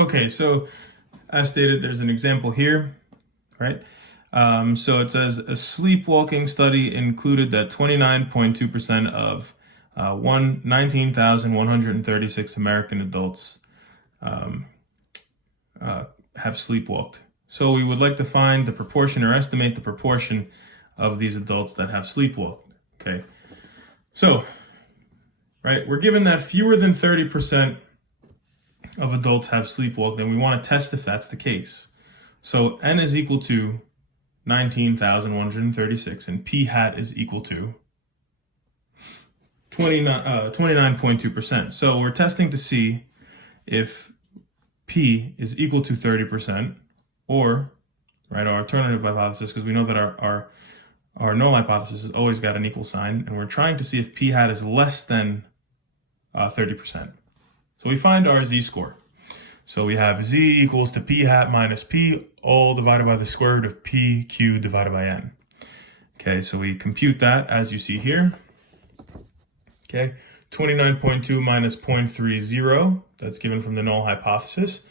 Okay, so as stated, there's an example here, right? So it says a sleepwalking study included that 29.2% of 19,136 American adults have sleepwalked. So we would like to find the proportion or estimate the proportion of these adults that have sleepwalked. Okay, so, right, we're given that fewer than 30% of adults have sleepwalked, and we want to test if that's the case. So n is equal to 19,136, and p hat is equal to 29.2%. So we're testing to see if p is equal to 30%, or, right, our alternative hypothesis, because we know that our null hypothesis has always got an equal sign, and we're trying to see if p hat is less than 30%. So we find our z-score. So we have z equals to p hat minus p, all divided by the square root of pq divided by n. Okay, so we compute that as you see here. Okay, 29.2 minus 0.30, that's given from the null hypothesis,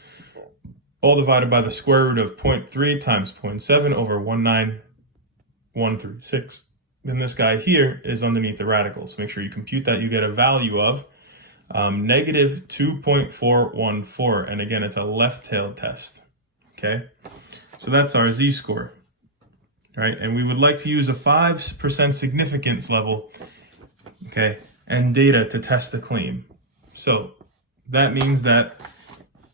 all divided by the square root of 0.3 times 0.7 over 19136. Then this guy here is underneath the radical. So make sure you compute that. You get a value of negative 2.414. And again, it's a left-tailed test. Okay, so that's our z-score. Right, and we would like to use a 5% significance level, okay, and data to test the claim. So that means that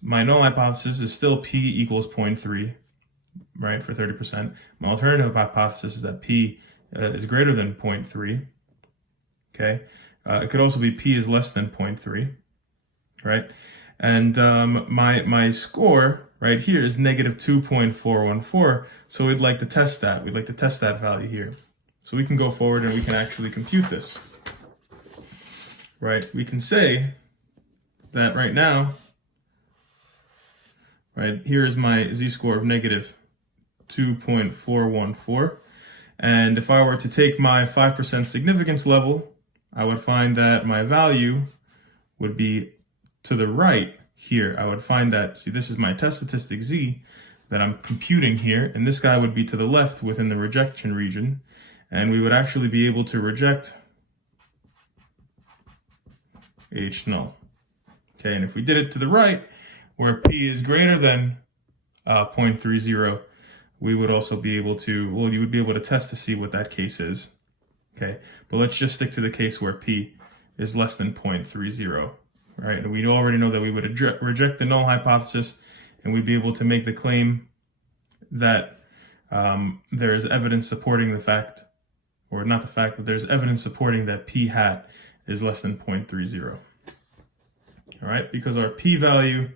my null hypothesis is still p equals 0.3, right, for 30%. My alternative hypothesis is that p is greater than 0.3, okay. It could also be p is less than 0.3, right? And my score right here is negative 2.414, so we'd like to test that. We'd like to test that value here. So we can go forward and we can actually compute this, right? We can say that right now, right, here is my z-score of negative 2.414. And if I were to take my 5% significance level, I would find that my value would be to the right here. I would find that, see, this is my test statistic z that I'm computing here, and this guy would be to the left within the rejection region, and we would actually be able to reject H null. Okay, and if we did it to the right, where p is greater than 0.30, we would also be able to, well, you would be able to test to see what that case is. Okay, but let's just stick to the case where p is less than 0.30, right? And we already know that we would reject the null hypothesis, and we'd be able to make the claim that there is evidence supporting the fact, or not the fact, but there's evidence supporting that p hat is less than 0.30. All right, because our p-value,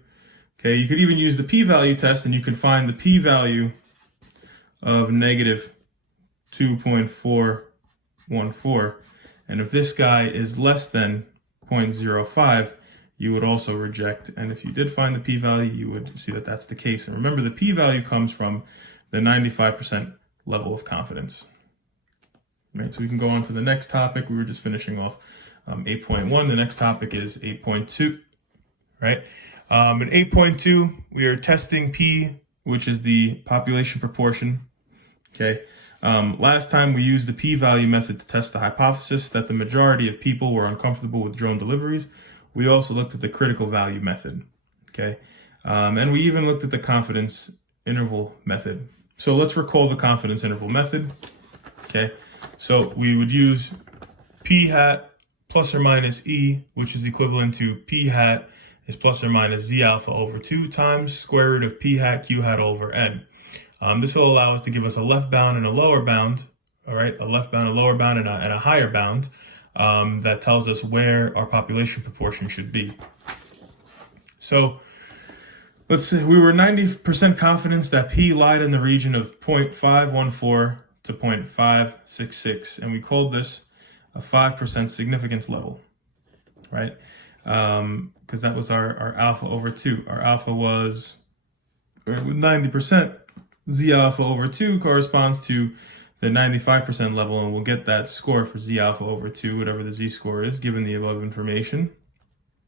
okay, you could even use the p-value test, and you could find the p-value of negative 2.414, and if this guy is less than 0.05, you would also reject, and if you did find the p-value, you would see that that's the case. And remember, the p-value comes from the 95% level of confidence. Right, so we can go on to the next topic. We were just finishing off 8.1. The next topic is 8.2, right? In 8.2, we are testing p, which is the population proportion, okay? Last time we used the p-value method to test the hypothesis that the majority of people were uncomfortable with drone deliveries. We also looked at the critical value method, okay? And we even looked at the confidence interval method. So let's recall the confidence interval method, okay? So we would use p hat plus or minus e, which is equivalent to p hat is plus or minus z alpha over 2 times square root of p hat q hat over n. This will allow us to give us a left bound and a lower bound, all right? A left bound, a lower bound, and a higher bound that tells us where our population proportion should be. So let's say we were 90% confidence that p lied in the region of 0.514 to 0.566, and we called this a 5% significance level, right? Because that was our alpha over 2. Our alpha was, with 90%, z alpha over 2 corresponds to the 95% level, and we'll get that score for z alpha over 2, whatever the z-score is, given the above information,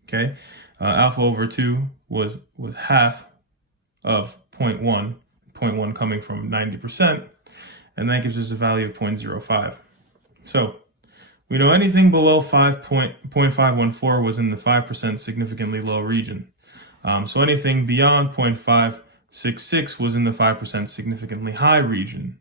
okay? Alpha over 2 was half of 0.1, 0.1 coming from 90%, and that gives us a value of 0.05. So we know anything below 0.514 was in the 5% significantly low region. So anything beyond 0.566 was in the 5% significantly high region.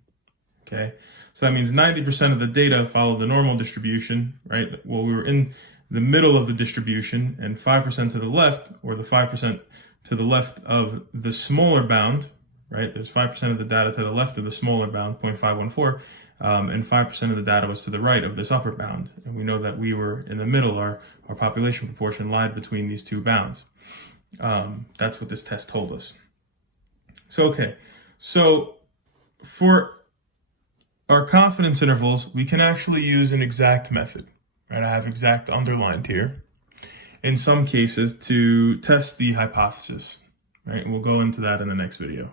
Okay, so that means 90% of the data followed the normal distribution, right? Well, we were in the middle of the distribution, and 5% to the left, or the 5% to the left of the smaller bound, right? There's 5% of the data to the left of the smaller bound, 0.514, and 5% of the data was to the right of this upper bound. And we know that we were in the middle. Our population proportion lied between these two bounds. That's what this test told us. So, okay. So for our confidence intervals, we can actually use an exact method, right? I have exact underlined here in some cases to test the hypothesis, right? And we'll go into that in the next video.